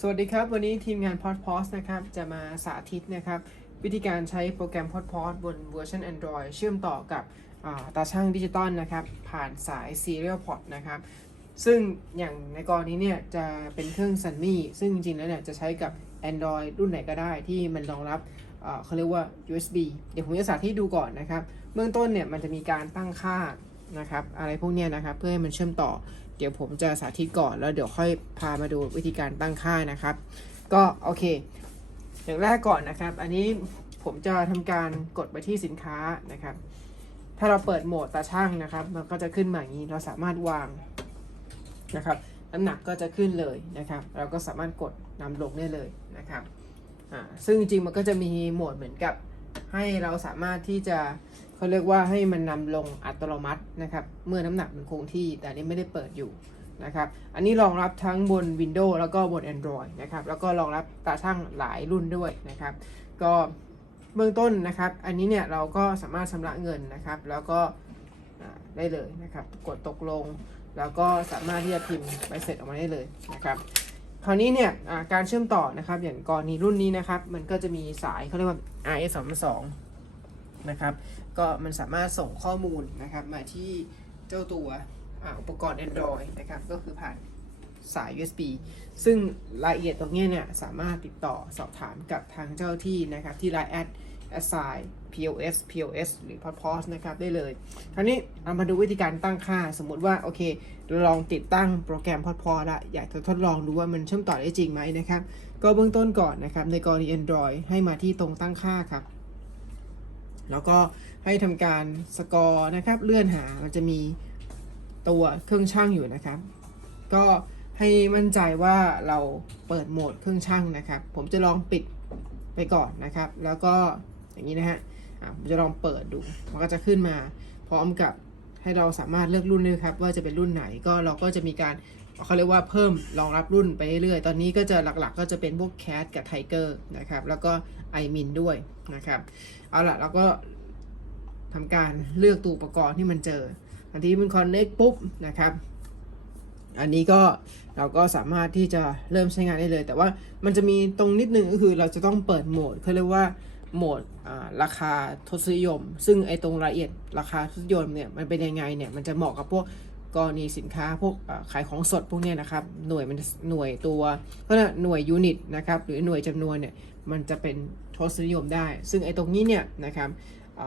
สวัสดีครับ วันนี้ทีมงาน p o d p o s นะครับ จะมาสาธิตนะครับ วิธีการใช้โปรแกรม p o d p o s บนเวอร์ชัน Android เชื่อมต่อกับาตาช่างดิจิตอลนะครับ ผ่านสาย Serial Port นะครับ ซึ่งอย่างในกรณีเนี่ย จะเป็นเครื่อง Sunny ซึ่งจริงๆแล้วเนี่ย จะใช้กับ Android รุ่นไหนก็ได้ที่มันรองรับเขาเรียกว่า USB เดี๋ยวผมจะสาธิตดูก่อนนะครับ เบื้องต้นเนี่ยมันจะมีการตั้งค่า นะครับ อะไรพวกเนี้ยนะครับ เพื่อให้มันเชื่อมต่อ เดี๋ยวผมจะสาธิตก่อนแล้วเดี๋ยวค่อยพามาดูวิธีการตั้งค่านะครับ ก็โอเค อย่างแรกก่อนนะครับ อันนี้ผมจะทำการกดไปที่สินค้านะครับ ถ้าเราเปิดโหมดตาช่างนะครับ มันก็จะขึ้นมาอย่างนี้เราสามารถวางนะครับน้ำหนักก็จะขึ้นเลยนะครับ เราก็สามารถกดนำลงได้เลยนะครับอ่าซึ่งจริงมันก็จะมีโหมดเหมือนกับให้เราสามารถที่จะ เขาเรียกว่าให้มันนำลงอัตโนมัตินะครับ เมื่อน้ำหนักมันคงที่ แต่นี้ไม่ได้เปิดอยู่นะครับ อันนี้รองรับทั้งบน Windows แล้วก็บน Android นะครับ แล้วก็รองรับตาช่างหลายรุ่นด้วยนะครับ ก็เบื้องต้นนะครับ อันนี้เนี่ยเราก็สามารถชำระเงินนะครับ แล้วก็ได้เลยนะครับ กดตกลง แล้วก็สามารถที่จะพิมพ์ใบเสร็จออกมาได้เลยนะครับ คราวนี้เนี่ยการเชื่อมต่อนะครับ อย่างกรณีรุ่นนี้นะครับ มันก็จะมีสายเขาเรียกว่า RS 2 2 นะครับ ก็มันสามารถส่งข้อมูลนะครับมาที่เจ้าตัวอุปกรณ์ Android นะครับ ก็คือผ่านสาย USB ซึ่งรายละเอียดตรงนี้เนี่ยสามารถติดต่อสอบถามกับทางเจ้าที่นะครับที่ Line แอด assign POS POS หรือ POS นะครับได้เลย คราวนี้เรามาดูวิธีการตั้งค่า สมมุติว่าโอเคเราลองติดตั้งโปรแกรม POS ละอยากจะทดลองดูว่ามันเชื่อมต่อได้จริงไหมนะครับ ก็เบื้องต้นก่อนนะครับ ในกรณี Android ให้มาที่ตรงตั้งค่าครับ แล้วก็ให้ทำการสกอร์นะครับ เลื่อนหามันจะมีตัวเครื่องช่างอยู่นะครับ ก็ให้มั่นใจว่าเราเปิดโหมดเครื่องช่างนะครับ ผมจะลองปิดไปก่อนนะครับ แล้วก็อย่างนี้นะฮะอะผมจะลองเปิดดู มันก็จะขึ้นมาพร้อมกับ ให้เราสามารถเลือกรุ่นด้ครับว่าจะเป็นรุ่นไหนก็เราก็จะมีการเขาเรียกว่าเพิ่มรองรับรุ่นไปเรื่อยๆตอนนี้ก็จะหลักๆ ก็จะเป็นพวก Cat กับ Tiger นะครับแล้วก็ iMin ด้วยนะครับเอาล่ะเราก็ทำการเลือกตัวอุปกรณ์ที่มันเจออันที่มัน connect ปุ๊บนะครับอันนี้ก็เราก็สามารถที่จะเริ่มใช้งานได้เลย แต่ว่ามันจะมีตรงนิดนึงก็คือเราจะต้องเปิดโหมดเขาเรียกว่า โหมดราคาทศนิยม ซึ่งไอ้ตรงรายละเอียดราคาทศนิยมเนี่ยมันเป็นยังไงเนี่ยมันจะเหมาะกับพวกกรณีสินค้าพวกขายของสดพวกเนี้ยนะครับหน่วยมันหน่วยตัวก็หน่วยยูนิตนะครับหรือหน่วยจำนวนเนี่ยมันจะเป็นทศนิยมได้ ซึ่งไอ้ตรงนี้เนี่ยนะครับอ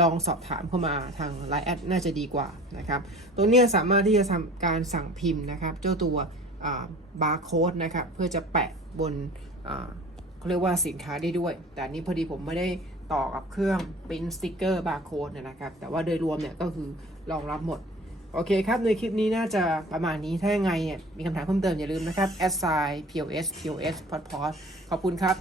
ลองสอบถามเข้ามาทาง Line แอดน่าจะดีกว่านะครับตรงเนี้ยสามารถที่จะทำการสั่งพิมพ์นะครับ เจ้าตัวบาร์โค้ดนะครับเพื่อจะแปะบนอ เขาเรียกว่าสินค้าได้ด้วย แต่นี้พอดีผมไม่ได้ต่อกับเครื่องเป็นสติกเกอร์บาร์โค้ดนะครับ แต่ว่าโดยรวมเนี่ยก็คือรองรับหมด โอเคครับ ในคลิปนี้น่าจะประมาณนี้ ถ้ายังไงเนี่ย มีคำถามเพิ่มเติมอย่าลืมนะครับ s i pos pos pod pod ขอบคุณครับ